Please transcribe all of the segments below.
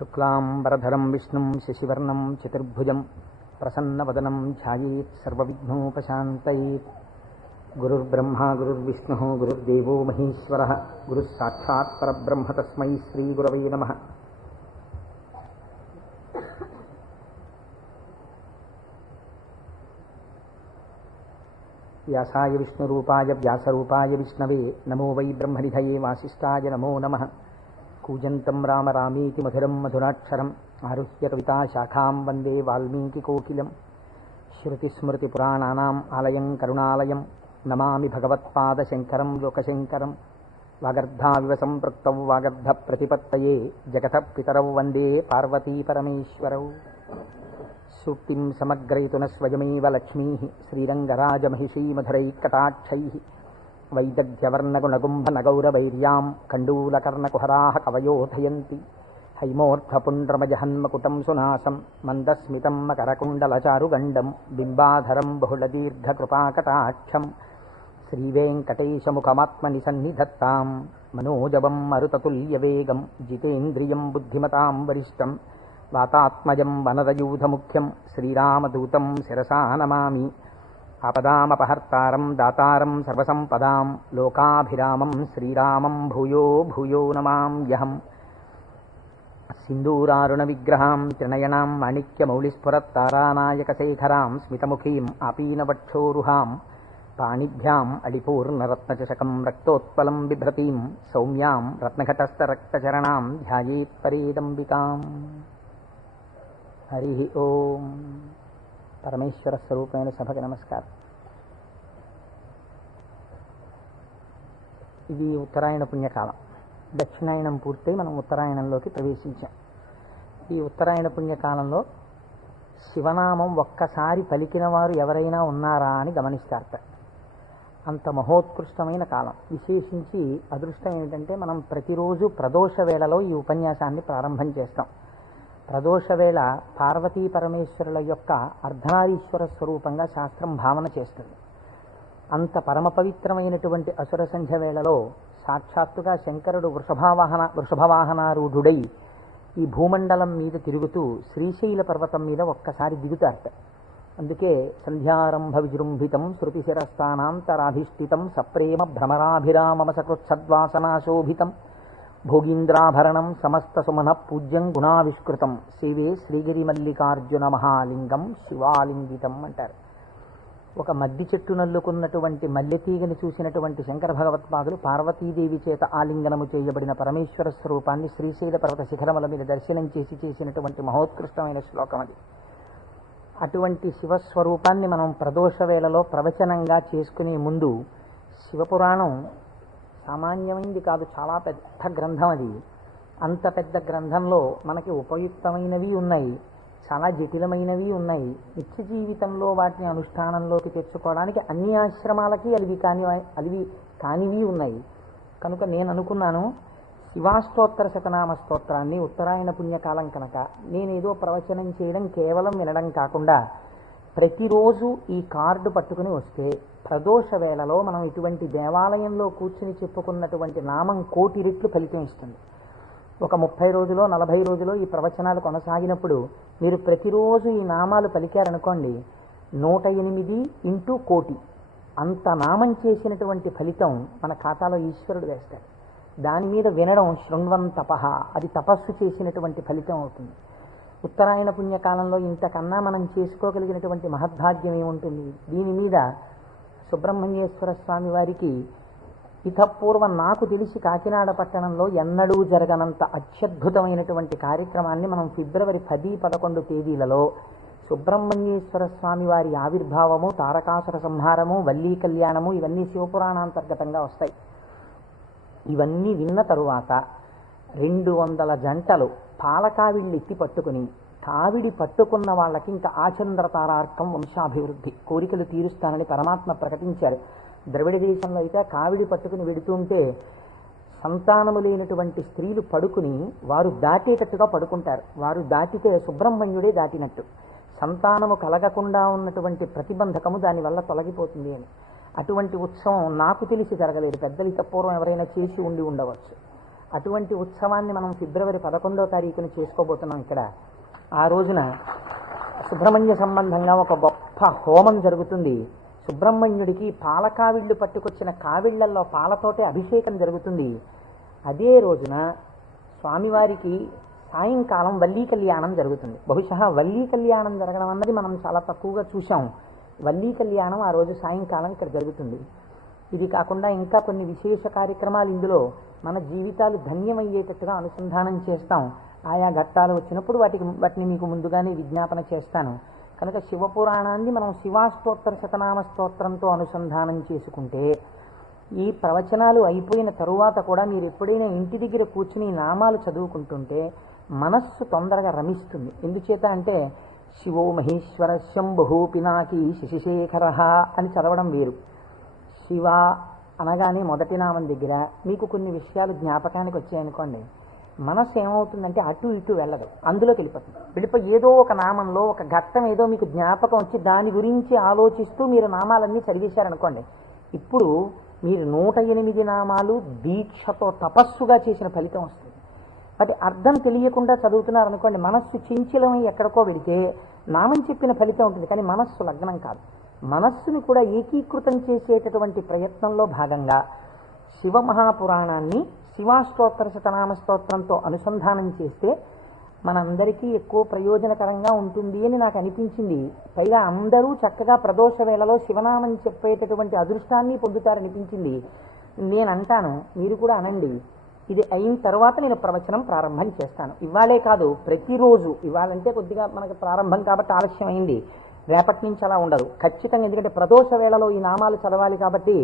శుక్లాంబరధరం విష్ణుం శశివర్ణం చతుర్భుజం ప్రసన్నవదనం ధ్యాయేత్ సర్వవిఘ్నోపశాంతయేత్. గురుర్బ్రహ్మా గురుర్విష్ణుః గురుర్దేవో మహేశ్వరః గురుః సాక్షాత్ పరబ్రహ్మ తస్మై శ్రీగురవే నమః. వ్యాసాయ విష్ణురూపాయ వ్యాసరూపాయ విష్ణవే నమో వై బ్రహ్మనిధయే వాసిష్ఠాయ నమో నమః. కూజంతం రామ రామేతి మధురం మధురాక్షరం ఆరుహ్య కవితాశాఖాం వందే వాల్మీకికోకిలం. శృతిస్మృతిపురాణానాం ఆలయం కరుణాలయం నమామి భగవత్పాదశంకరం లోకశంకరం. వాగర్ధావివ సంపృక్తౌ వాగర్ధప్రతిపత్తయే జగతః పితరౌ వందే పార్వతీపరమేశ్వరౌ. సూక్తిం సమగ్రయతున స్వయమేవ లక్ష్మీః శ్రీరంగరాజమహిషీమధురైకటాక్షైః. వైదగ్ధ్యవర్ణగుణగుంభనగౌరవైర్యాం కండూలకర్ణకుహరాः కవయోధయంతి. హైమోర్ధ్వపుండ్రమజహన్మకుటం సునాసం మందస్మితం మకరకుండలచారుగండం బింబాధరం బహుళదీర్ఘకృపాకటాక్షం. శ్రీవేంకటేశముఖమాత్మని సన్నిధత్తాం మనోజవం మరుతతుల్యవేగం జితేంద్రియం బుద్ధిమతాం వరిష్టం. వాతాత్మజం వనరయూధముఖ్యం శ్రీరామదూతం శిరసా నమామి. ఆపదామపహర్తారం దాతారం సర్వసంపదాం లోకాభిరామం శ్రీరామం భూయో భూయో నమామ్యహం. సింధూరారుణ విగ్రహాం త్రినయనాం మాణిక్యమౌళిస్ఫురత్తారానాయకశేఖరాం స్మితముఖీం ఆపీనవక్షోరుహాం. పాణిభ్యాం అళిపూర్ణరత్నచషకం రక్తోత్పలం బిభ్రతీం సౌమ్యాం రత్నఘటస్థరక్తచరణాం ధ్యాయేత్ పరేదంబికాం. హరి ఓం. పరమేశ్వర స్వరూపమైన సభకి నమస్కారం. ఇది ఉత్తరాయణ పుణ్యకాలం. దక్షిణాయనం పూర్తయి మనం ఉత్తరాయణంలోకి ప్రవేశించాం. ఈ ఉత్తరాయణ పుణ్యకాలంలో శివనామం ఒక్కసారి పలికిన వారు ఎవరైనా ఉన్నారా అని గమనిస్తారట. అంత మహోత్కృష్టమైన కాలం. విశేషించి అదృష్టం ఏమిటంటే మనం ప్రతిరోజు ప్రదోష వేళలో ఈ ఉపన్యాసాన్ని ప్రారంభం చేస్తాం. ప్రదోష వేళ పార్వతీ పరమేశ్వరుల యొక్క అర్ధనారీశ్వర స్వరూపంగా శాస్త్రం భావన చేస్తుంది. అంత పరమ పవిత్రమైనటువంటి అసుర సంధ్య వేళలో సాక్షాత్తుగా శంకరుడు వృషభవాహనారూఢుడై ఈ భూమండలం మీద తిరుగుతూ శ్రీశైల పర్వతం మీద ఒక్కసారి దిగుతారట. అందుకే సంధ్యారంభ విజృంభితం శృతిశిరస్థానాంతరాధిష్ఠితం సప్రేమ భ్రమరాభిరామమసకృత్సద్వాసనాశోభితం భోగీంద్రాభరణం సమస్త సుమన పూజ్యం గుణావిష్కృతం సేవే శ్రీగిరి మల్లికార్జున మహాలింగం శివాలింగితం అంటారు. ఒక మద్ది చెట్టు నల్లుకున్నటువంటి మల్లెతీగని చూసినటువంటి శంకర భగవత్పాదులు పార్వతీదేవి చేత ఆలింగనము చేయబడిన పరమేశ్వర స్వరూపాన్ని శ్రీశైల పర్వత శిఖరముల మీద దర్శనం చేసినటువంటి మహోత్కృష్టమైన శ్లోకం అది. అటువంటి శివస్వరూపాన్ని మనం ప్రదోష వేళలో ప్రవచనంగా చేసుకునే ముందు శివపురాణం సామాన్యమైంది కాదు, చాలా పెద్ద గ్రంథం అది. అంత పెద్ద గ్రంథంలో మనకి ఉపయుక్తమైనవి ఉన్నాయి, చాలా జటిలమైనవి ఉన్నాయి. నిత్య జీవితంలో వాటిని అనుష్ఠానంలోకి తెచ్చుకోవడానికి అన్ని ఆశ్రమాలకి అలివి కానివి ఉన్నాయి. కనుక నేను అనుకున్నాను, శివాష్టోత్తర శతనామ స్తోత్రాన్ని ఉత్తరాయణ పుణ్యకాలం కనుక నేనేదో ప్రవచనం చేయడం కేవలం వినడం కాకుండా ప్రతిరోజు ఈ కార్డు పట్టుకుని వస్తే ప్రదోష వేళలో మనం ఇటువంటి దేవాలయంలో కూర్చుని చెప్పుకున్నటువంటి నామం 1,000,000 రెట్లు ఫలితం ఇస్తుంది. ఒక 30 రోజులో 40 రోజులో ఈ ప్రవచనాలు కొనసాగినప్పుడు మీరు ప్రతిరోజు ఈ నామాలు పలికారనుకోండి, 108 ఇంటూ 1,000,000 అంత నామం చేసినటువంటి ఫలితం మన ఖాతాలో ఈశ్వరుడు వేస్తాడు. దాని మీద వినడం శృణ్వం తపః, అది తపస్సు చేసినటువంటి ఫలితం అవుతుంది. ఉత్తరాయణ పుణ్యకాలంలో ఇంతకన్నా మనం చేసుకోగలిగినటువంటి మహద్భాగ్యం ఏముంటుంది? దీని మీద సుబ్రహ్మణ్యేశ్వర స్వామి వారికి ఇతపూర్వం నాకు తెలిసి కాకినాడ పట్టణంలో ఎన్నడూ జరగనంత అత్యద్భుతమైనటువంటి కార్యక్రమాన్ని మనం ఫిబ్రవరి 10, 11 తేదీలలో సుబ్రహ్మణ్యేశ్వర స్వామి వారి ఆవిర్భావము, తారకాసుర సంహారము, వల్లీ కళ్యాణము ఇవన్నీ శివపురాణాంతర్గతంగా వస్తాయి. ఇవన్నీ విన్న తరువాత 200 జంటలు పాలకావిళ్ళు ఎత్తి పట్టుకుని, కావిడి పట్టుకున్న వాళ్ళకి ఇంకా ఆచంద్రతారార్కం వంశాభివృద్ధి కోరికలు తీరుస్తానని పరమాత్మ ప్రకటించారు. ద్రవిడ దేశంలో అయితే కావిడి పట్టుకుని వెడుతుంటే సంతానము లేనటువంటి స్త్రీలు పడుకుని వారు దాటేటట్టుగా పడుకుంటారు. వారు దాటితే సుబ్రహ్మణ్యుడే దాటినట్టు. సంతానము కలగకుండా ఉన్నటువంటి ప్రతిబంధకము దానివల్ల తొలగిపోతుంది అని. అటువంటి ఉత్సవం నాకు తెలిసి జరగలేదు. పెద్దలు పూర్వం ఎవరైనా చేసి ఉండవచ్చు. అటువంటి ఉత్సవాన్ని మనం ఫిబ్రవరి 11వ తారీఖున చేసుకోబోతున్నాం ఇక్కడ. ఆ రోజున సుబ్రహ్మణ్య సంబంధంగా ఒక గొప్ప హోమం జరుగుతుంది. సుబ్రహ్మణ్యుడికి పాలకావిళ్ళు పట్టుకొచ్చిన కావిళ్లల్లో పాలతోటే అభిషేకం జరుగుతుంది. అదే రోజున స్వామివారికి సాయంకాలం వల్లీ కళ్యాణం జరుగుతుంది. బహుశా వల్లీ కళ్యాణం జరగడం అన్నది మనం చాలా తక్కువగా చూసాం. వల్లీ కళ్యాణం ఆ రోజు సాయంకాలం ఇక్కడ జరుగుతుంది. ఇది కాకుండా ఇంకా కొన్ని విశేష కార్యక్రమాలు ఇందులో మన జీవితాలు ధన్యమయ్యేటట్టుగా అనుసంధానం చేస్తాం. ఆయా ఘట్టాలు వచ్చినప్పుడు వాటిని మీకు ముందుగానే విజ్ఞాపన చేస్తాను. కనుక శివపురాణాన్ని మనం శివాష్టోత్తర శతనామ స్తోత్రంతో అనుసంధానం చేసుకుంటే ఈ ప్రవచనాలు అయిపోయిన తరువాత కూడా మీరు ఎప్పుడైనా ఇంటి దగ్గర కూర్చుని నామాలు చదువుకుంటుంటే మనస్సు తొందరగా రమిస్తుంది. ఎందుచేత అంటే శివో మహేశ్వర శంభు పినాకి శశిశేఖర అని చదవడం వేరు. శివ అనగానే మొదటి నామం దగ్గర మీకు కొన్ని విషయాలు జ్ఞాపకానికి వచ్చాయనుకోండి, మనస్సు ఏమవుతుందంటే అటు ఇటు వెళ్ళదు, అందులోకి వెళ్ళిపోయి ఏదో ఒక నామంలో ఒక ఘట్టం ఏదో మీకు జ్ఞాపకం వచ్చి దాని గురించి ఆలోచిస్తూ మీరు నామాలన్నీ చదివేశారనుకోండి, ఇప్పుడు మీరు 108 నామాలు దీక్షతో తపస్సుగా చేసిన ఫలితం వస్తుంది. వాటి అర్థం తెలియకుండా చదువుతున్నారనుకోండి, మనస్సు చించలమై ఎక్కడికో వెళితే నామం చెప్పిన ఫలితం ఉంటుంది, కానీ మనస్సు లగ్నం కాదు. మనస్సుని కూడా ఏకీకృతం చేసేటటువంటి ప్రయత్నంలో భాగంగా శివమహాపురాణాన్ని శివాష్టోత్తర శతనామ స్తోత్రంతో అనుసంధానం చేస్తే మనందరికీ ఎక్కువ ప్రయోజనకరంగా ఉంటుంది అని నాకు అనిపించింది. పైగా అందరూ చక్కగా ప్రదోష వేళలో శివనామం చెప్పేటటువంటి అదృష్టాన్ని పొందుతారనిపించింది. నేను అంటాను, మీరు కూడా అనండి. ఇది అయిన తర్వాత నేను ప్రవచనం ప్రారంభం చేస్తాను. ఇవాళే కాదు, ప్రతిరోజు. ఇవాళంటే కొద్దిగా మనకు ప్రారంభం కాబట్టి ఆలస్యం అయింది, రేపటి నుంచి అలా ఉండదు ఖచ్చితంగా. ఎందుకంటే ప్రదోష వేళలో ఈ నామాలు చదవాలి కాబట్టి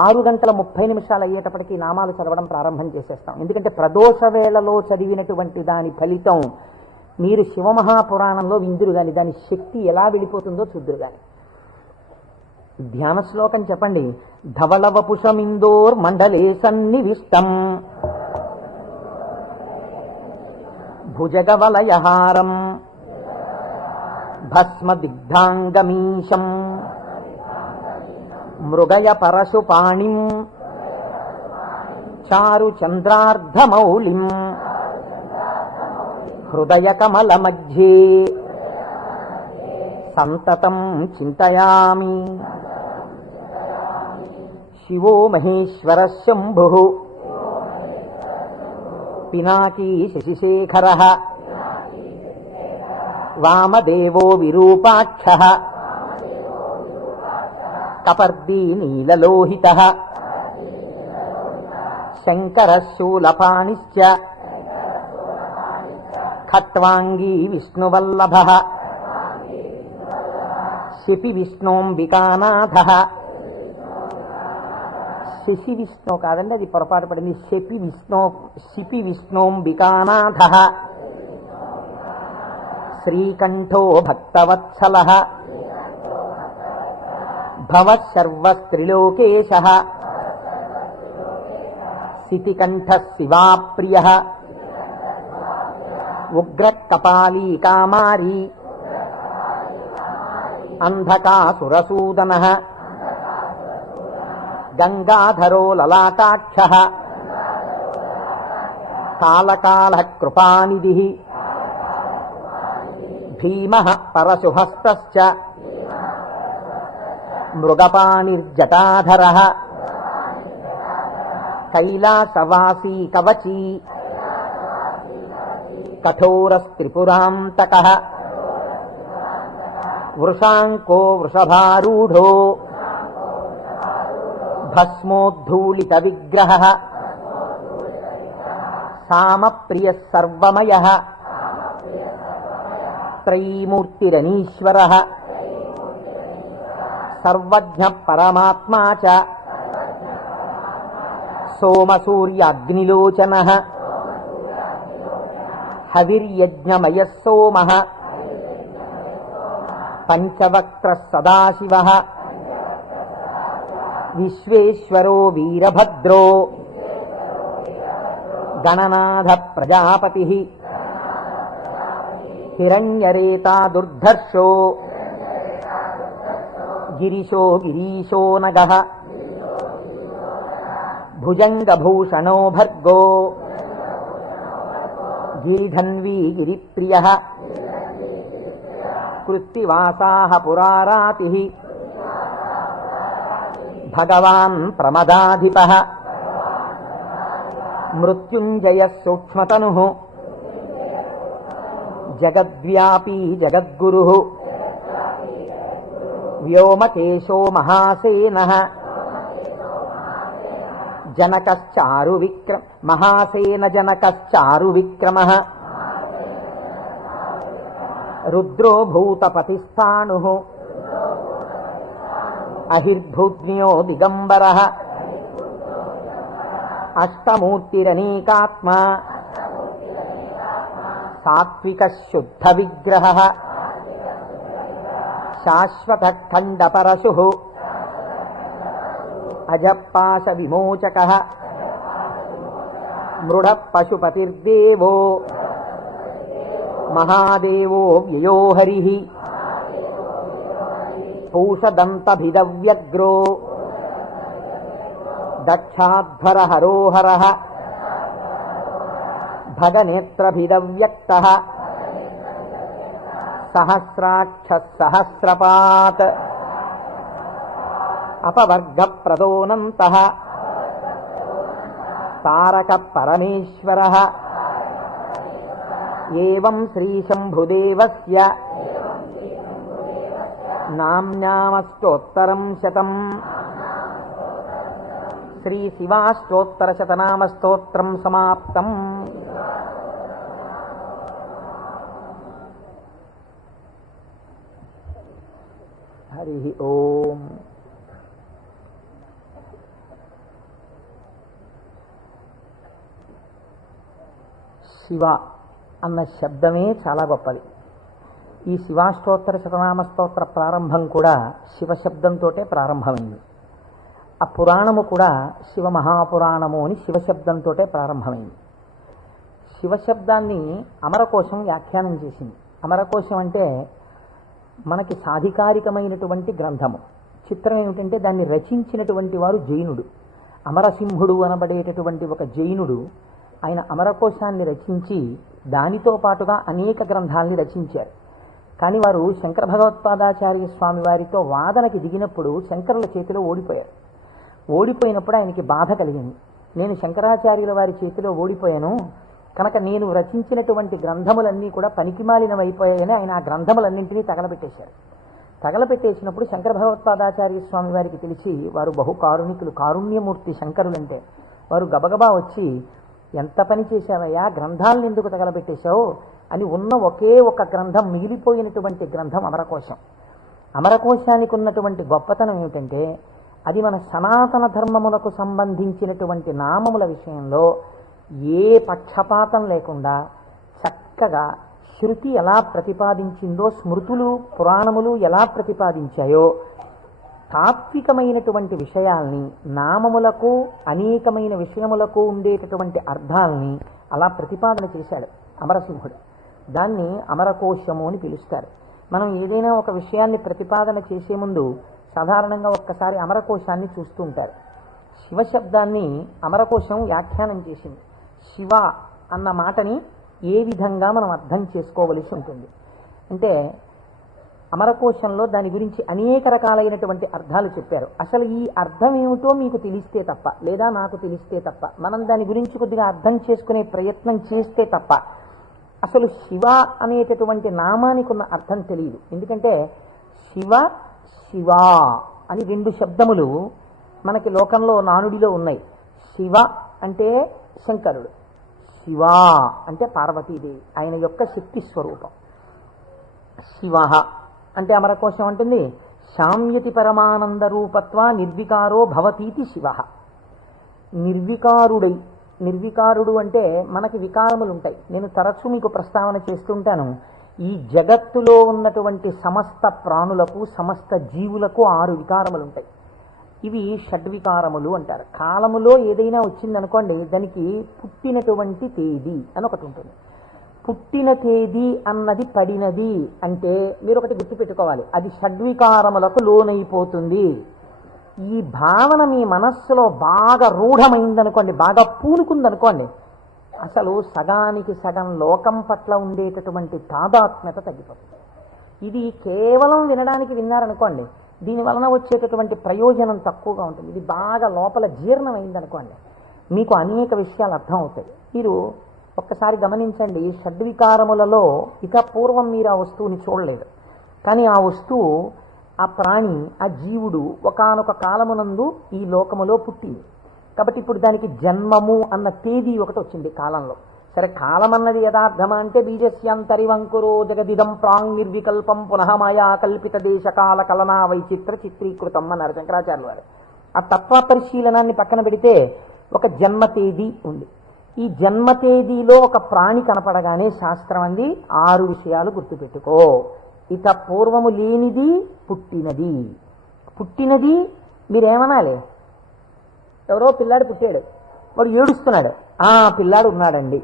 6:30 అయ్యేటప్పటికీ నామాలు చదవడం ప్రారంభం చేసేస్తాం. ఎందుకంటే ప్రదోష వేళలో చదివినటువంటి దాని ఫలితం మీరు శివమహాపురాణంలో విందురు గాని దాని శక్తి ఎలా వెళ్ళిపోతుందో చూద్దురు గాని. ధ్యాన శ్లోకం చెప్పండి. ధవళవపుషమిందోర్ మండలే సన్నివిష్టం భుజగవలయహారం భస్మదిగ్ధాంగమీశం మృగయ పరశుపాణిం చారు చంద్రార్ధమౌళిం హృదయ కమల మధ్యే సంతతం చింతయామి. శివో మహేశ్వర శంభు పినాకీ శశిశేఖర వామదేవో విరూపాక్ష కపర్దీ నీలలోహిత శంకర శూలపాణిశ్చ ఖట్వాంగీ విష్ణువల్లభ శిపి విష్ణోంబికానాథ. శశి విష్ణు కాదండి, అది పొరపాటు పడింది. శిపి విష్ణోంబికానాథ శ్రీకంఠో భక్తవత్సల భవశర్వస్త్రిలోకేశ సితికంఠ శివాప్రియ ఉగ్రకపాలీ కామారీ అంధకాసురసూదన గంగాధరో లలాటాక్ష కాలకాల కృపానిధి భీమ పరశుహస్త మృగపాణిర్జటాధర కైలాసవాసీ కవచీ కఠోరస్త్రిపురాంతక వృషాంకో వృషభారూఢో భస్మోద్ధూళిత విగ్రహ సామప్రియ సర్వమయ త్రైమూర్తిరనీశ్వర సర్వజ్ఞ పరమాత్మా చ సోమసూర్యాగ్నిలోచన హవిర్యజ్ఞమయ సోమ పంచవక్త్ర సదాశివ విశ్వేశ్వరో వీరభద్రో గణనాథ ప్రజాపతి హిరణ్యరేతా దుర్ధర్షో గిరిశో గిరీశో నగః భుజంగభూషణో భర్గో గిరిధన్వీ గిరిప్రియ కృత్తివాసాః పురారాతిః భగవాన్ ప్రమదాధిపః మృత్యుంజయః సూక్ష్మతనుః జగద్వ్యాపీ జగద్గురుః వ్యోమకేశో మహాసేనః జనకశ్చారు విక్రమ మహాసేన జనకశ్చారు విక్రమః రుద్రో భూతపతిస్థాణుః అహిర్భూజ్ఞో దిగంబరః అష్టమూర్తిరనేకాత్మా సాత్విక శుద్ధ విగ్రహః శాశ్వత ఖండపరశుః అజపాశ విమోచకః మృఢ పశుపతిర్దేవో మహాదేవో వ్యయో హరిః పూషదంతభిదవ్యగ్రో దక్షాధ్వర హరోహరః భగనేత్రభిదవ్యక్తః సహస్రాక్ష సహస్రపాత్ అపవర్గప్రదోనంతః తారక పరమేశ్వరః ఏవం శ్రీశంభుదేవస్య నామ్నామస్తోత్తరం శతం శ్రీశివాష్టోత్తరశతనామస్తోత్రం సమాప్తం. హరి ఓం. శివ అన్న శబ్దమే చాలా గొప్పది. ఈ శివాష్టోత్తర శతనామ స్తోత్ర ప్రారంభం కూడా శివశబ్దంతో ప్రారంభమైంది. ఆ పురాణము కూడా శివ మహాపురాణము అని శివశబ్దంతో ప్రారంభమైంది. శివశబ్దాన్ని అమరకోశం వ్యాఖ్యానం చేసింది. అమరకోశం అంటే మనకి సాధికారికమైనటువంటి గ్రంథము. చిత్రం ఏమిటంటే దాన్ని రచించినటువంటి వారు జైనుడు. అమరసింహుడు అనబడేటటువంటి ఒక జైనుడు ఆయన అమరకోశాన్ని రచించి దానితో పాటుగా అనేక గ్రంథాలని రచించారు. కానీ వారు శంకర భగవత్పాదాచార్య స్వామి వారితో వాదనకి దిగినప్పుడు శంకరుల చేతిలో ఓడిపోయారు. ఓడిపోయినప్పుడు ఆయనకి బాధ కలిగింది. నేను శంకరాచార్యుల వారి చేతిలో ఓడిపోయాను కనుక నేను రచించినటువంటి గ్రంథములన్నీ కూడా పనికిమాలినవైపోయాయని ఆయన ఆ గ్రంథములన్నింటినీ తగలబెట్టేశారు. తగలబెట్టేసినప్పుడు శంకర భగవత్పాదాచార్య స్వామి వారికి తెలిసి వారు బహు కారుణికులు, కారుణ్యమూర్తి శంకరులంటే. వారు గబగబా వచ్చి, ఎంత పని చేశావయ్యా, గ్రంథాలను ఎందుకు తగలబెట్టేశావు అని ఉన్న ఒకే ఒక గ్రంథం, మిగిలిపోయినటువంటి గ్రంథం అమరకోశం. అమరకోశానికి ఉన్నటువంటి గొప్పతనం ఏమిటంటే అది మన సనాతన ధర్మములకు సంబంధించినటువంటి నామముల విషయంలో ఏ పక్షపాతం లేకుండా చక్కగా శృతి ఎలా ప్రతిపాదించిందో, స్మృతులు పురాణములు ఎలా ప్రతిపాదించాయో తాత్వికమైనటువంటి విషయాల్ని, నామములకు అనేకమైన విషయములకు ఉండేటటువంటి అర్థాలని అలా ప్రతిపాదన చేశాడు అమరసింహుడు. దాన్ని అమరకోశము అని పిలుస్తారు. మనం ఏదైనా ఒక విషయాన్ని ప్రతిపాదన చేసే ముందు సాధారణంగా ఒక్కసారి అమరకోశాన్ని చూస్తూ ఉంటారు. శివశబ్దాన్ని అమరకోశం వ్యాఖ్యానం చేసింది. శివ అన్న మాటని ఏ విధంగా మనం అర్థం చేసుకోవలసి ఉంటుంది అంటే అమరకోశంలో దాని గురించి అనేక రకాలైనటువంటి అర్థాలు చెప్పారు. అసలు ఈ అర్థం ఏమిటో మీకు తెలిస్తే తప్ప, లేదా నాకు తెలిస్తే తప్ప, మనం దాని గురించి కొద్దిగా అర్థం చేసుకునే ప్రయత్నం చేస్తే తప్ప అసలు శివ అనేటటువంటి నామానికి ఉన్న అర్థం తెలియదు. ఎందుకంటే శివ శివ అని రెండు శబ్దములు మనకి లోకంలో నానుడిలో ఉన్నాయి. శివ అంటే శంకరుడు, శివ అంటే పార్వతీదేవి, ఆయన యొక్క శక్తి స్వరూపం. శివ అంటే అమరకోశం అంటుంది శామ్యతి పరమానంద రూపత్వ నిర్వికారో భవతీతి శివ. నిర్వికారుడై, నిర్వికారుడు అంటే మనకి వికారములు ఉంటాయి. నేను తరచూ మీకు ప్రస్తావన చేస్తుంటాను. ఈ జగత్తులో ఉన్నటువంటి సమస్త ప్రాణులకు, సమస్త జీవులకు 6 వికారములు ఉంటాయి. ఇవి షడ్వికారములు అంటారు. కాలములో ఏదైనా వచ్చిందనుకోండి, దానికి పుట్టినటువంటి తేదీ అని ఒకటి ఉంటుంది. పుట్టిన తేదీ అన్నది పడినది అంటే మీరు ఒకటి గుర్తుపెట్టుకోవాలి, అది షడ్వికారములకు లోనైపోతుంది. ఈ భావన మీ మనస్సులో బాగా రూఢమైందనుకోండి, బాగా పూనుకుందనుకోండి, అసలు సగానికి సగం లోకం పట్ల ఉండేటటువంటి తాదాత్మ్యత తగ్గిపోతుంది. ఇది కేవలం వినడానికి విన్నారనుకోండి, దీని వలన వచ్చేటటువంటి ప్రయోజనం తక్కువగా ఉంటుంది. ఇది బాగా లోపల జీర్ణమైందనుకోండి, మీకు అనేక విషయాలు అర్థం అవుతాయి. మీరు ఒక్కసారి గమనించండి, షడ్వికారములలో ఇక పూర్వం మీరు ఆ వస్తువుని చూడలేదు, కానీ ఆ వస్తువు, ఆ ప్రాణి, ఆ జీవుడు ఒకానొక కాలమునందు ఈ లోకములో పుట్టింది. కాబట్టి ఇప్పుడు దానికి జన్మము అన్న తేదీ ఒకటి వచ్చింది కాలంలో. సరే, కాలం అన్నది యథార్థమా అంటే బీజస్యాంతరివంకురో జగదిదం ప్రాంగ్ నిర్వికల్పం పునః మాయా కల్పిత దేశకాల కలనా వైచిత్ర చిత్రీకృతం అన్నారు శంకరాచార్యుల వారు. ఆ తత్వ పరిశీలనాన్ని పక్కన పెడితే ఒక జన్మ తేదీ ఉంది. ఈ జన్మ తేదీలో ఒక ప్రాణి కనపడగానే శాస్త్రం అంది 6 విషయాలు గుర్తుపెట్టుకో. ఇక పూర్వము లేనిది పుట్టినది. పుట్టినది మీరేమనాలి? ఎవరో పిల్లాడు పుట్టాడు, వాడు ఏడుస్తున్నాడు, పిల్లాడు ఉన్నాడండి.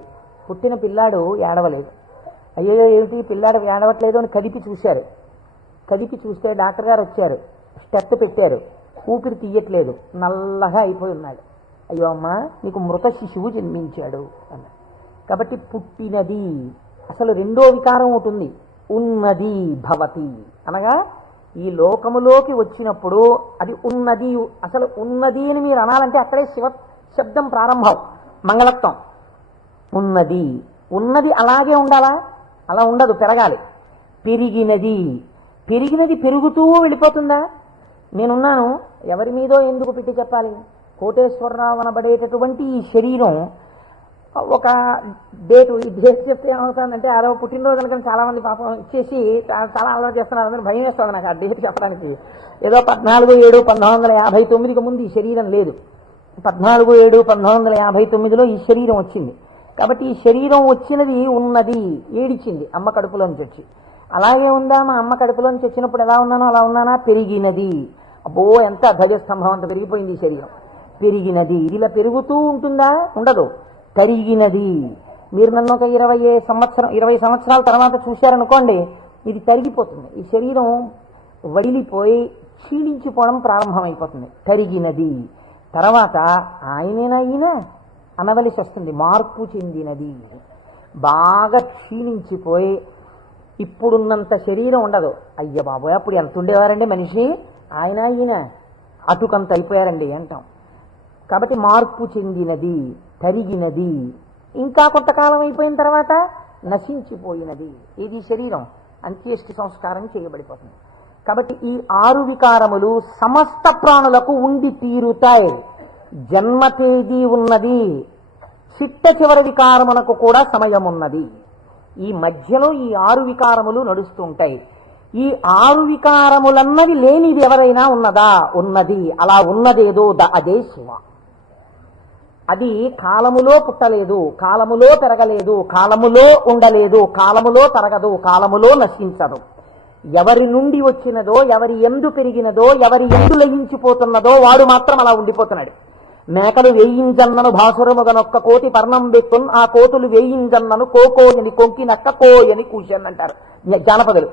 పుట్టిన పిల్లాడు ఏడవలేదు. అయ్యో ఏమిటి పిల్లాడు ఏడవట్లేదు అని కదిపి చూశారు. కదిపి చూస్తే డాక్టర్ గారు వచ్చారు, స్టెప్ పెట్టారు, ఊపిరి తీయట్లేదు, నల్లగా అయిపోయి ఉన్నాడు. అయ్యో అమ్మా, నీకు మృత శిశువు జన్మించాడు అన్నాడు. కాబట్టి పుట్టినది. అసలు రెండో వికారం ఉంటుంది, ఉన్నది భవతి అనగా ఈ లోకములోకి వచ్చినప్పుడు అది ఉన్నది. అసలు ఉన్నది అని మీరు అనాలంటే అక్కడే శివ శబ్దం ప్రారంభం, మంగళత్వం. ఉన్నది. ఉన్నది అలాగే ఉండాలా? అలా ఉండదు, పెరగాలి. పెరిగినది. పెరిగినది పెరుగుతూ వెళ్ళిపోతుందా? నేనున్నాను, ఎవరి మీదో ఎందుకు పెట్టి చెప్పాలి? కోటేశ్వరరావు అనబడేటటువంటి ఈ శరీరం ఒక డేటు, ఈ డేట్ చెప్తే ఏమవుతుందంటే అదో పుట్టినరోజు కనుక చాలా మంది పాపం ఇచ్చేసి చాలా అలవాటు చేస్తున్నారు. అందరూ భయం వేస్తుంది నాకు ఆ డేట్ చెప్పడానికి. ఏదో 14/7/1959కి ముందు ఈ శరీరం లేదు. 14/7/1959లో ఈ శరీరం వచ్చింది. కాబట్టి ఈ శరీరం వచ్చినది ఉన్నది, ఏడిచింది అమ్మ కడుపులోంచి వచ్చి. అలాగే ఉందా? మా అమ్మ కడుపులోంచి వచ్చినప్పుడు ఎలా ఉన్నానో అలా ఉన్నానా? పెరిగినది. అబ్బో, ఎంత ధ్వజస్తంభం అంత పెరిగిపోయింది ఈ శరీరం. పెరిగినది. ఇది ఇలా పెరుగుతూ ఉంటుందా? ఉండదు. తరిగినది. మీరు నన్ను ఒక 20 సంవత్సరాల తర్వాత చూశారనుకోండి, ఇది తరిగిపోతుంది. ఈ శరీరం వడిలిపోయి క్షీణించిపోవడం ప్రారంభమైపోతుంది. తరిగినది. తర్వాత ఆయనేనా ఈయన అనవలసి వస్తుంది, మార్పు చెందినది. బాగా క్షీణించిపోయి ఇప్పుడున్నంత శరీరం ఉండదు. అయ్య బాబోయ్, అప్పుడు ఎంత ఉండేవారండి మనిషి, ఆయన ఈయన అటుకంత అయిపోయారండి అంటాం. కాబట్టి మార్పు చెందినది, తరిగినది. ఇంకా కొంతకాలం అయిపోయిన తర్వాత నశించిపోయినది. ఇది శరీరం అంత్యేష్టి సంస్కారం చేయబడిపోతుంది. కాబట్టి ఈ 6 వికారములు సమస్త ప్రాణులకు ఉండి తీరుతాయి. జన్మ తేదీ ఉన్నది, చిట్ట చివరి వికారమునకు కూడా సమయం ఉన్నది. ఈ మధ్యలో ఈ 6 వికారములు నడుస్తుంటాయి. ఈ 6 వికారములన్నది లేనిది ఎవరైనా ఉన్నదా? ఉన్నది. అలా ఉన్నదేదో అదే శివ. అది కాలములో పుట్టలేదు, కాలములో పెరగలేదు, కాలములో ఉండలేదు, కాలములో తరగదు, కాలములో నశించదు. ఎవరి నుండి వచ్చినదో, ఎవరి ఎందు పెరిగినదో, ఎవరి ఎందు లయించిపోతున్నదో వాడు మాత్రం అలా ఉండిపోతున్నాడు. మేకలు వేయింజన్నను భాసురముగనొక్క కోటి పర్ణం బెక్కున్, ఆ కోతులు వేయింజన్నను కోకోయని కొంకినక్క కోయని కూర్చొని అంటారు జానపదులు.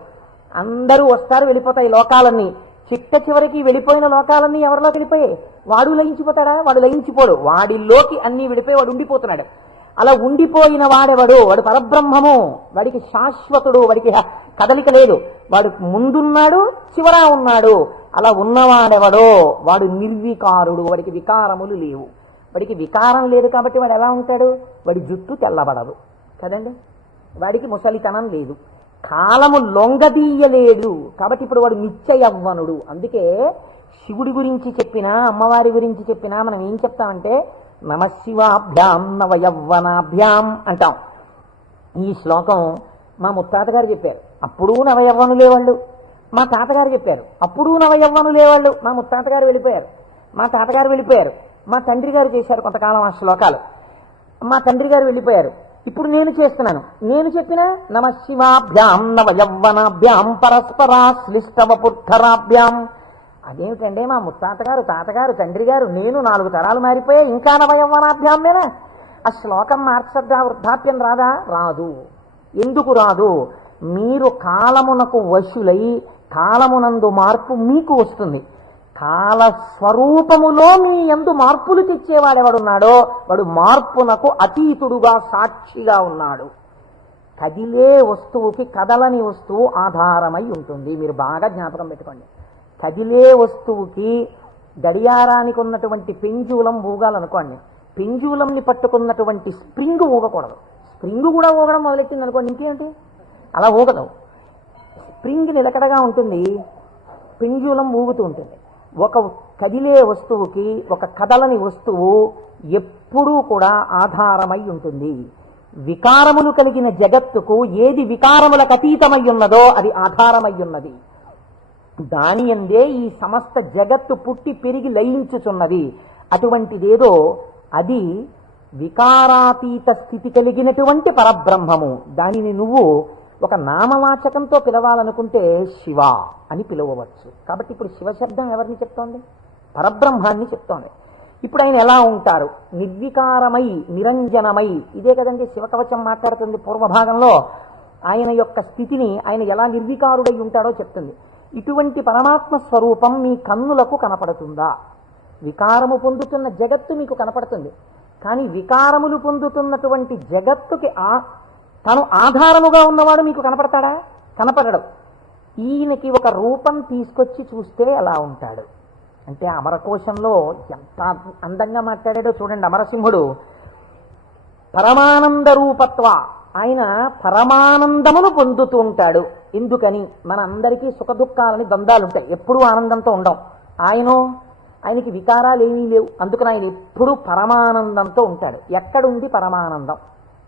అందరూ వస్తారు, వెళ్ళిపోతాయి లోకాలన్నీ. చిట్ట చివరికి వెళ్ళిపోయిన లోకాలన్నీ ఎవరిలోకి వెళ్ళిపోయాయి? వాడు లయించిపోతాడా? వాడు లయించిపోడు. వాడిలోకి అన్నీ వెళ్ళిపోయి వాడు ఉండిపోతున్నాడు. అలా ఉండిపోయిన వాడెవడు? వాడు పరబ్రహ్మము. వాడికి శాశ్వతుడు, వాడికి కదలిక లేదు. వాడు ముందున్నాడు, చివరా ఉన్నాడు. అలా ఉన్నవాడెవడో వాడు నిర్వికారుడు. వాడికి వికారములు లేవు. వాడికి వికారం లేదు కాబట్టి వాడు ఎలా ఉంటాడు? వాడి జుట్టు తెల్లబడదు కదండి, వాడికి ముసలితనం లేదు, కాలము లొంగదీయలేడు. కాబట్టి ఇప్పుడు వాడు నిత్య యవ్వనుడు. అందుకే శివుడి గురించి చెప్పినా, అమ్మవారి గురించి చెప్పినా మనం ఏం చెప్తామంటే నమశివాభ్యాం నవయవ్వనాభ్యాం అంటాం. ఈ శ్లోకం మా ముత్తాత గారు చెప్పారు, అప్పుడు నవయవ్వనులే వాళ్ళు. మా తాతగారు చెప్పారు, అప్పుడు నవయవ్వనులే వాళ్ళు. మా ముత్తాత గారు వెళ్ళిపోయారు, మా తాతగారు వెళ్ళిపోయారు, మా తండ్రి గారు చేశారు కొంతకాలం ఆ శ్లోకాలు, మా తండ్రి గారు వెళ్ళిపోయారు. ఇప్పుడు నేను చేస్తున్నాను. నేను చెప్పిన నమశివాభ్యాం నవయవ్వనాభ్యాం పరస్పరాశ్లిష్టవపుర్ధరాభ్యాం. అదేమిటంటే మా ముత్తాతగారు, తాతగారు, తండ్రి గారు, నేను 4 తరాలు మారిపోయా, ఇంకా నవయవ్వనాభ్యామేనా? ఆ శ్లోకం మార్చద్దా? వృద్ధాప్యం రాదా? రాదు. ఎందుకు రాదు? మీరు కాలమునకు వశులై కాలమునందు మార్పు మీకు వస్తుంది. కాలస్వరూపములో మీ యందు మార్పులు తెచ్చేవాడెవడున్నాడో వాడు మార్పునకు అతీతుడుగా సాక్షిగా ఉన్నాడు. కదిలే వస్తువుకి కదలని వస్తువు ఆధారమై ఉంటుంది. మీరు బాగా జ్ఞాపకం పెట్టుకోండి. కదిలే వస్తువుకి గడియారానికి ఉన్నటువంటి పెంజూలం ఊగాలనుకోండి, పెంజూలంని పట్టుకున్నటువంటి స్ప్రింగ్ ఊగకూడదు. స్ప్రింగ్ కూడా ఊగడం మొదలెట్టింది అనుకోండి, ఇంకేంటి అలా ఊగదు. స్ప్రింగ్ నిలకడగా ఉంటుంది, పెంజూలం ఊగుతూ ఉంటుంది. ఒక కదిలే వస్తువుకి ఒక కదలని వస్తువు ఎప్పుడూ కూడా ఆధారమై ఉంటుంది. వికారములు కలిగిన జగత్తుకు ఏది వికారములకు అతీతమై ఉన్నదో అది ఆధారమై ఉన్నది. దాని యందే ఈ సమస్త జగత్తు పుట్టి పెరిగి లయించుచున్నది. అటువంటిదేదో అది వికారాతీత స్థితి కలిగినటువంటి పరబ్రహ్మము. దానిని నువ్వు ఒక నామవాచకంతో పిలవాలనుకుంటే శివ అని పిలవవచ్చు. కాబట్టి ఇప్పుడు శివశబ్దం ఎవరిని చెప్తోంది? పరబ్రహ్మాన్ని చెప్తోంది. ఇప్పుడు ఆయన ఎలా ఉంటారు? నిర్వికారమై నిరంజనమై. ఇదే కదండి శివకవచం మాట్లాడుతుంది పూర్వభాగంలో. ఆయన యొక్క స్థితిని ఆయన ఎలా నిర్వికారుడై ఉంటాడో చెప్తుంది. ఇటువంటి పరమాత్మ స్వరూపం మీ కన్నులకు కనపడుతుందా? వికారము పొందుతున్న జగత్తు మీకు కనపడుతుంది, కానీ వికారములు పొందుతున్నటువంటి జగత్తుకి తను ఆధారముగా ఉన్నవాడు మీకు కనపడతాడా? కనపడడు. ఈయనకి ఒక రూపం తీసుకొచ్చి చూస్తే అలా ఉంటాడు. అంటే అమరకోశంలో ఎంత అందంగా మాట్లాడాడో చూడండి. అమరసింహుడు పరమానంద రూపత్వ, ఆయన పరమానందమును పొందుతూ ఉంటాడు. ఎందుకని? మన అందరికీ సుఖదుఖాలని ద్వంద్వాలుంటాయి, ఎప్పుడూ ఆనందంతో ఉండం. ఆయనకి వికారాలు ఏమీ లేవు, అందుకని ఆయన ఎప్పుడూ పరమానందంతో ఉంటాడు. ఎక్కడుంది పరమానందం?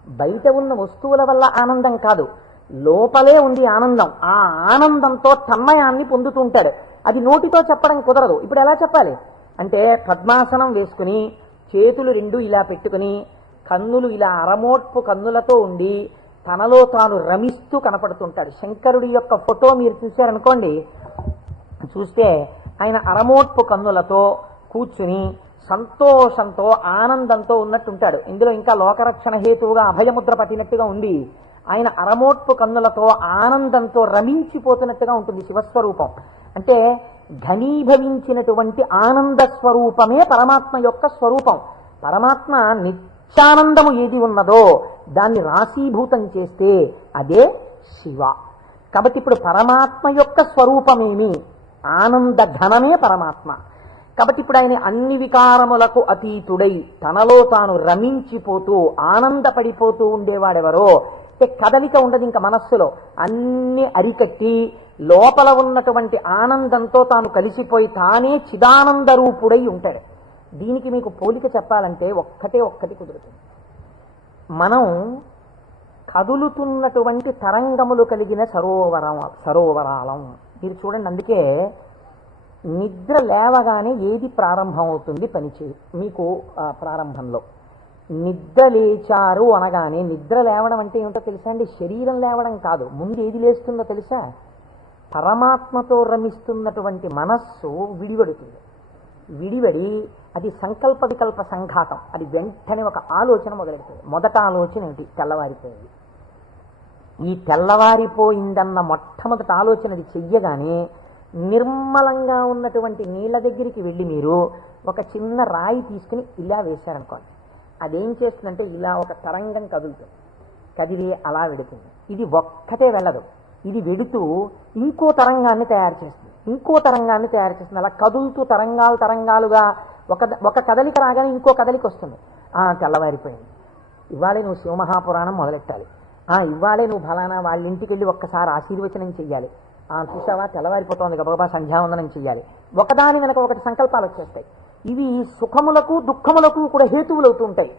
బయట ఉన్న వస్తువుల వల్ల ఆనందం కాదు, లోపలే ఉంది ఆనందం. ఆ ఆనందంతో తన్మయాన్ని పొందుతూ ఉంటాడు. అది నోటితో చెప్పడం కుదరదు. ఇప్పుడు ఎలా చెప్పాలి అంటే, పద్మాసనం వేసుకుని చేతులు రెండు ఇలా పెట్టుకుని కన్నులు ఇలా అరమోట్పు కన్నులతో ఉండి తనలో తాను రమిస్తూ కనపడుతుంటాడు. శంకరుడి యొక్క ఫోటో మీరు చూశారనుకోండి, చూస్తే ఆయన అరమోట్పు కన్నులతో కూర్చుని సంతోషంతో ఆనందంతో ఉన్నట్టుంటాడు. ఇందులో ఇంకా లోకరక్షణ హేతువుగా అభయముద్ర పట్టినట్టుగా ఉంది. ఆయన అరమోట్పు కన్నులతో ఆనందంతో రమించిపోతున్నట్టుగా ఉంటుంది శివస్వరూపం. అంటే ఘనీభవించినటువంటి ఆనంద స్వరూపమే పరమాత్మ యొక్క స్వరూపం. పరమాత్మ నిత్యానందము ఏది ఉన్నదో దాన్ని రాశీభూతం చేస్తే అదే శివ. కాబట్టి ఇప్పుడు పరమాత్మ యొక్క స్వరూపమేమి? ఆనంద ఘనమే పరమాత్మ. కాబట్టి ఇప్పుడు ఆయన అన్ని వికారములకు అతీతుడై తనలో తాను రమించిపోతూ ఆనందపడిపోతూ ఉండేవాడెవరో, అంటే కదలిక ఉండదు ఇంకా మనస్సులో, అన్ని అరికట్టి లోపల ఉన్నటువంటి ఆనందంతో తాను కలిసిపోయి తానే చిదానంద రూపుడై ఉంటాడు. దీనికి మీకు పోలిక చెప్పాలంటే ఒక్కటి కుదురుతుంది. మనం కదులుతున్నటువంటి తరంగములు కలిగిన సరోవరాలం. మీరు చూడండి, అందుకే నిద్ర లేవగానే ఏది ప్రారంభం అవుతుంది పనిచేయి మీకు ప్రారంభంలో నిద్ర లేచారు అనగానే, నిద్ర లేవడం అంటే ఏమిటో తెలుసా అండి? శరీరం లేవడం కాదు. ముందు ఏది లేస్తుందో తెలుసా? పరమాత్మతో రమిస్తున్నటువంటి మనస్సు విడివడుతుంది. విడివడి అది సంకల్ప వికల్ప సంఘాతం. అది వెంటనే ఒక ఆలోచన మొదలెడుతుంది. మొదట ఆలోచన ఏమిటి? తెల్లవారిపోయింది. ఈ తెల్లవారిపోయిందన్న మొట్టమొదటి ఆలోచన అది చెయ్యగానే నిర్మలంగా ఉన్నటువంటి నీళ్ల దగ్గరికి వెళ్ళి మీరు ఒక చిన్న రాయి తీసుకుని ఇలా వేశారనుకోండి, అదేం చేస్తుందంటే ఇలా ఒక తరంగం కదులుతుంది. కదిలి అలా వెడుతుంది. ఇది ఒక్కటే వెళ్ళదు, ఇది వెడుతూ ఇంకో తరంగాన్ని తయారు చేస్తుంది. అలా కదులుతూ తరంగాలుగా ఒక కదలిక రాగానే ఇంకో కదలిక వస్తుంది. తెల్లవారిపోయింది, ఇవాళే నువ్వు శివమహాపురాణం మొదలెట్టాలి, ఇవాళే నువ్వు ఫలానా వాళ్ళ ఇంటికి వెళ్ళి ఒక్కసారి ఆశీర్వచనం చెయ్యాలి, చూసావా తెల్లవారిపోతుంది గబగబా సంధ్యావందనం చెయ్యాలి. ఒకదాని వెనక ఒకటి సంకల్పాలు వచ్చేస్తాయి. ఇవి సుఖములకు దుఃఖములకు కూడా హేతువులు అవుతూ ఉంటాయి.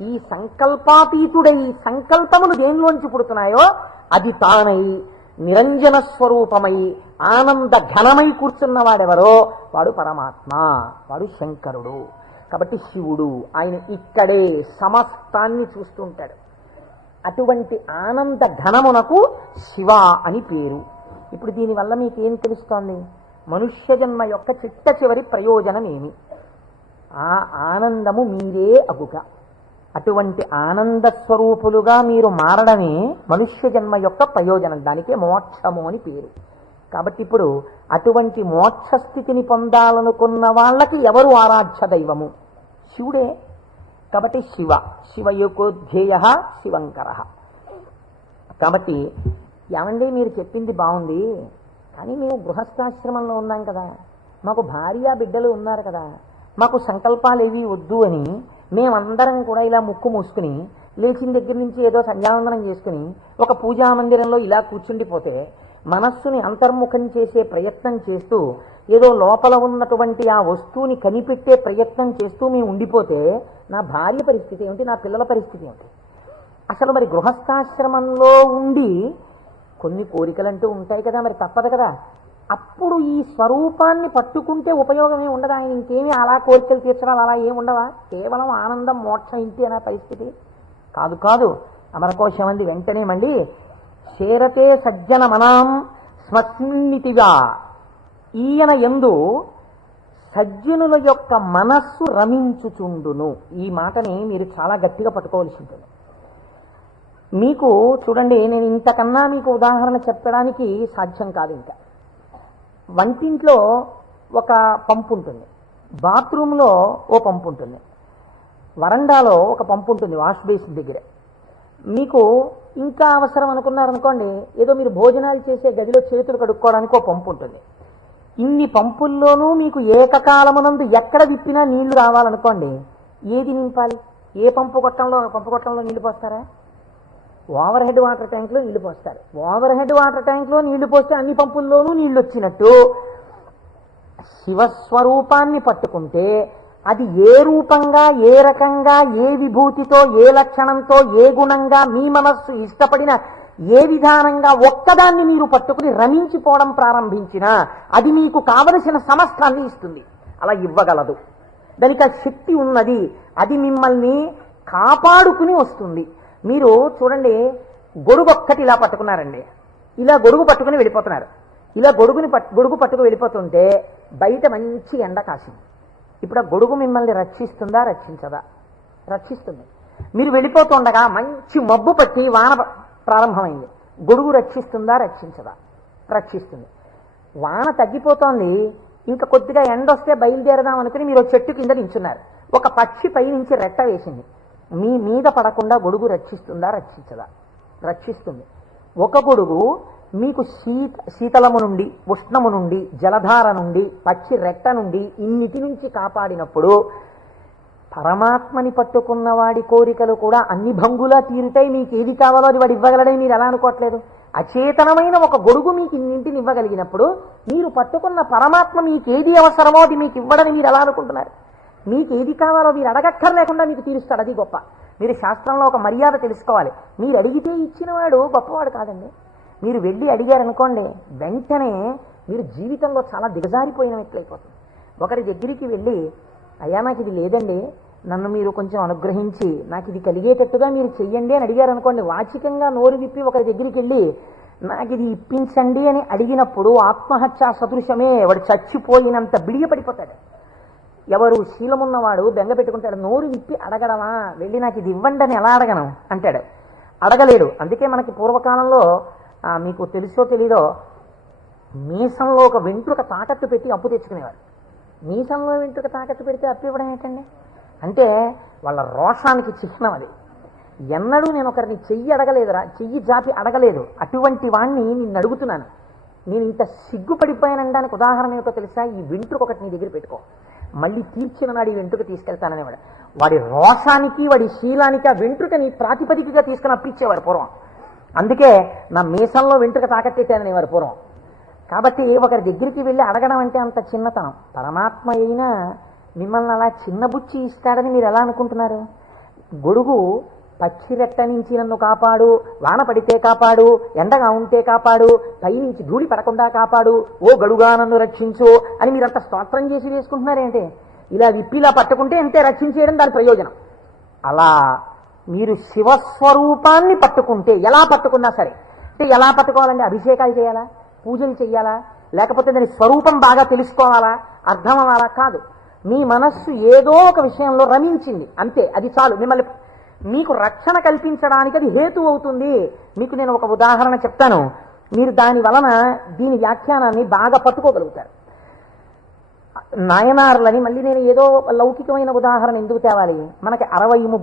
ఈ సంకల్పాతీతుడై సంకల్పములు దేనిలోంచి పుడుతున్నాయో అది తానై నిరంజన స్వరూపమై ఆనంద ఘనమై కూర్చున్నవాడెవరో వాడు పరమాత్మ, వాడు శంకరుడు. కాబట్టి శివుడు ఆయన ఇక్కడే సమస్తాన్ని చూస్తుంటాడు. అటువంటి ఆనంద ఘనమునకు శివ అని పేరు. ఇప్పుడు దీనివల్ల మీకేం తెలుస్తోంది? మనుష్య జన్మ యొక్క చిట్ట చివరి ప్రయోజనం ఏమి? ఆ ఆనందము మీరే అగుట. అటువంటి ఆనంద స్వరూపులుగా మీరు మారడమే మనుష్య జన్మ యొక్క ప్రయోజనం. దానికే మోక్షము అని పేరు. కాబట్టి ఇప్పుడు అటువంటి మోక్షస్థితిని పొందాలనుకున్న వాళ్ళకి ఎవరు ఆరాధ్య దైవము? శివుడే. కాబట్టి శివయోగోధ్యేయ శివంకర. కాబట్టి ఏమండి మీరు చెప్పింది బాగుంది, కానీ మేము గృహస్థాశ్రమంలో ఉన్నాం కదా, మాకు భార్య బిడ్డలు ఉన్నారు కదా, మాకు సంకల్పాలు ఏవి వద్దు అని మేమందరం కూడా ఇలా ముక్కు మూసుకుని లేచిన దగ్గర నుంచి ఏదో సంధ్యావందనం చేసుకుని ఒక పూజా మందిరంలో ఇలా కూర్చుండిపోతే, మనస్సుని అంతర్ముఖం చేసే ప్రయత్నం చేస్తూ ఏదో లోపల ఉన్నటువంటి ఆ వస్తువుని కనిపెట్టే ప్రయత్నం చేస్తూ మేము ఉండిపోతే నా భార్య పరిస్థితి ఏమిటి, నా పిల్లల పరిస్థితి ఏమిటి? అసలు మరి గృహస్థాశ్రమంలో ఉండి కొన్ని కోరికలంటూ ఉంటాయి కదా, మరి తప్పదు కదా. అప్పుడు ఈ స్వరూపాన్ని పట్టుకుంటే ఉపయోగమే ఉండదు. ఆయన ఇంకేమీ అలా కోరికలు తీర్చడాలు అలా ఏమి ఉండవా? కేవలం ఆనందం మోక్షం ఇంటి అనే పరిస్థితి కాదు. కాదు అమరకోశం అంది వెంటనే మళ్ళీ చేరతే సజ్జన మనాం స్మస్మిన్నితిగా, ఈయన యందు సజ్జనుల యొక్క మనస్సు రమించుచుండును. ఈ మాటని మీరు చాలా గట్టిగా పట్టుకోవాల్సి ఉంటుంది. మీకు చూడండి, నేను ఇంతకన్నా మీకు ఉదాహరణ చెప్పడానికి సాధ్యం కాదు. ఇంకా వంటింట్లో ఒక పంపు ఉంటుంది, బాత్రూంలో ఓ పంపు ఉంటుంది, వరండాలో ఒక పంపు ఉంటుంది వాష్ బేసిన్ దగ్గర. మీకు ఇంకా అవసరం అనుకున్నారనుకోండి, ఏదో మీరు భోజనాలు చేసే గదిలో చేతులు కడుక్కోవడానికి ఒక పంపు ఉంటుంది. ఇన్ని పంపుల్లోనూ మీకు ఏకకాలమునందు ఎక్కడ విప్పినా నీళ్లు రావాలనుకోండి, ఏది నింపాలి? ఏ పంపు కొట్టంలో నీళ్లు పోస్తారా? ఓవర్ హెడ్ వాటర్ ట్యాంక్లో నీళ్లు పోస్తారు. ఓవర్ హెడ్ వాటర్ ట్యాంక్లో నీళ్లు పోస్తే అన్ని పంపుల్లోనూ నీళ్లు వచ్చినట్టు శివస్వరూపాన్ని పట్టుకుంటే అది ఏ రూపంగా, ఏ రకంగా, ఏ విభూతితో, ఏ లక్షణంతో, ఏ గుణంగా మీ మనస్సు ఇష్టపడిన ఏ విధానంగా ఒక్కదాన్ని మీరు పట్టుకుని రమించిపోవడం ప్రారంభించినా అది మీకు కావలసిన సమస్తాన్ని ఇస్తుంది. అలా ఇవ్వగలదు. దానికి ఆ శక్తి ఉన్నది. అది మిమ్మల్ని కాపాడుకుని వస్తుంది. మీరు చూడండి, గొడుగు ఒక్కటి ఇలా పట్టుకున్నారండి, ఇలా గొడుగు పట్టుకుని వెళ్ళిపోతున్నారు. ఇలా గొడుగు పట్టుకు వెళ్ళిపోతుంటే బయట మంచి ఎండ కాసింది. ఇప్పుడు ఆ గొడుగు మిమ్మల్ని రక్షిస్తుందా, రక్షించదా? రక్షిస్తుంది. మీరు వెళ్ళిపోతుండగా మంచి మబ్బు పట్టి వాన ప్రారంభమైంది. గొడుగు రక్షిస్తుందా, రక్షించదా? రక్షిస్తుంది. వాన తగ్గిపోతోంది, ఇంకా కొద్దిగా ఎండ వస్తే బయలుదేరదాం అనుకుని మీరు చెట్టు కింద నించున్నారు. ఒక పక్షి పై నుంచి రెట్ట వేసింది. మీ మీద పడకుండా గొడుగు రక్షిస్తుందా, రక్షించదా? రక్షిస్తుంది. ఒక గొడుగు మీకు శీతలము నుండి, ఉష్ణము నుండి, జలధార నుండి, పక్షి రెట్ట నుండి ఇన్నిటి నుంచి కాపాడినప్పుడు పరమాత్మని పట్టుకున్న వాడి కోరికలు కూడా అన్ని భంగులా తీరుతాయి. మీకు ఏది కావాలో అది వాడు ఇవ్వగలడని మీరు ఎలా అనుకోవట్లేదు? అచేతనమైన ఒక గొడుగు మీకు ఇన్నింటిని ఇవ్వగలిగినప్పుడు మీరు పట్టుకున్న పరమాత్మ మీకు ఏది అవసరమో అది మీకు ఇవ్వడని మీరు ఎలా అనుకుంటున్నారు? మీకు ఏది కావాలో మీరు అడగక్కర్లేకుండా మీకు తీరుస్తాడు. అది గొప్ప. మీరు శాస్త్రంలో ఒక మర్యాద తెలుసుకోవాలి. మీరు అడిగితే ఇచ్చినవాడు గొప్పవాడు కాదండి. మీరు వెళ్ళి అడిగారనుకోండి, వెంటనే మీరు జీవితంలో చాలా దిగజారిపోయినట్లయిపోతుంది. ఒకరి దగ్గరికి వెళ్ళి, అయ్యా నాకు ఇది లేదండి, నన్ను మీరు కొంచెం అనుగ్రహించి నాకు ఇది కలిగేటట్టుగా మీరు చెయ్యండి అని అడిగారు అనుకోండి, వాచికంగా నోరు విప్పి ఒకరి దగ్గరికి వెళ్ళి నాకు ఇది ఇప్పించండి అని అడిగినప్పుడు ఆత్మహత్యా సదృశమే. వాడు చచ్చిపోయినంత బిడియపడిపోతాడు. ఎవరు శీలమున్నవాడు బెంగ పెట్టుకుంటాడు. నోరు విప్పి అడగడమా, వెళ్ళి నాకు ఇది ఇవ్వండి అని ఎలా అడగను అంటాడు. అడగలేడు. అందుకే మనకి పూర్వకాలంలో మీకు తెలుసో తెలీదో, మీసంలో ఒక వెంట్రుక తాకట్టు పెట్టి అప్పు తెచ్చుకునేవారు. మీసంలో వెంట్రుక తాకట్టు పెడితే అప్పు ఇవ్వడం ఏంటండి? అంటే వాళ్ళ రోషానికి చిహ్నం అది. ఎన్నడూ నేను ఒకరిని చెయ్యి అడగలేదురా, చెయ్యి జాపి అడగలేదు. అటువంటి వాణ్ణి నిన్ను అడుగుతున్నాను. నేను ఇంత సిగ్గుపడిపోయానడానికి ఉదాహరణ ఏమిటో తెలుసా? ఈ వెంట్రుక ఒకటి నీ దగ్గర పెట్టుకో, మళ్ళీ తీర్చిన నాడు ఈ వెంట్రుక తీసుకెళ్తాననేవాడు. వాడి రోషానికి, వాడి శీలానికి ఆ వెంట్రుకని ప్రాతిపదికగా తీసుకుని అప్పిచ్చేవారు పూర్వం. అందుకే నా మీసంలో వెంట్రుక తాకట్టేశాననేవారు పూర్వం. కాబట్టి ఒకరి దగ్గరికి వెళ్ళి అడగడం అంటే అంత చిన్నతనం. పరమాత్మ అయినా మిమ్మల్ని అలా చిన్నబుచ్చి ఇస్తాడని మీరు ఎలా అనుకుంటున్నారు? గొడుగు పచ్చి రెట్ట నుంచి నన్ను కాపాడు, వాన పడితే కాపాడు, ఎండగా ఉంటే కాపాడు, పైనుంచి ధూళి పడకుండా కాపాడు, ఓ గడుగా నన్ను రక్షించు అని మీరంత స్తోత్రం చేసి వేసుకుంటున్నారేంటి? ఇలా విప్పిలా పట్టుకుంటే అంతే రక్షించేయడం దాని ప్రయోజనం. అలా మీరు శివస్వరూపాన్ని పట్టుకుంటే, ఎలా పట్టుకున్నా సరే, అంటే ఎలా పట్టుకోవాలంటే అభిషేకాలు చేయాలా, పూజలు చేయాలా, లేకపోతే దాని స్వరూపం బాగా తెలుసుకోవాలా, అర్థం అవ్వాలా? కాదు. మీ మనస్సు ఏదో ఒక విషయంలో రమించింది అంతే, అది చాలు. మిమ్మల్ని మీకు రక్షణ కల్పించడానికి అది హేతు అవుతుంది. మీకు నేను ఒక ఉదాహరణ చెప్తాను. మీరు దాని వలన దీని వ్యాఖ్యానాన్ని బాగా పట్టుకోగలుగుతారు. నాయనార్లని మళ్ళీ నేను ఏదో లౌకికమైన ఉదాహరణ ఎందుకు తేవాలి, మనకి 63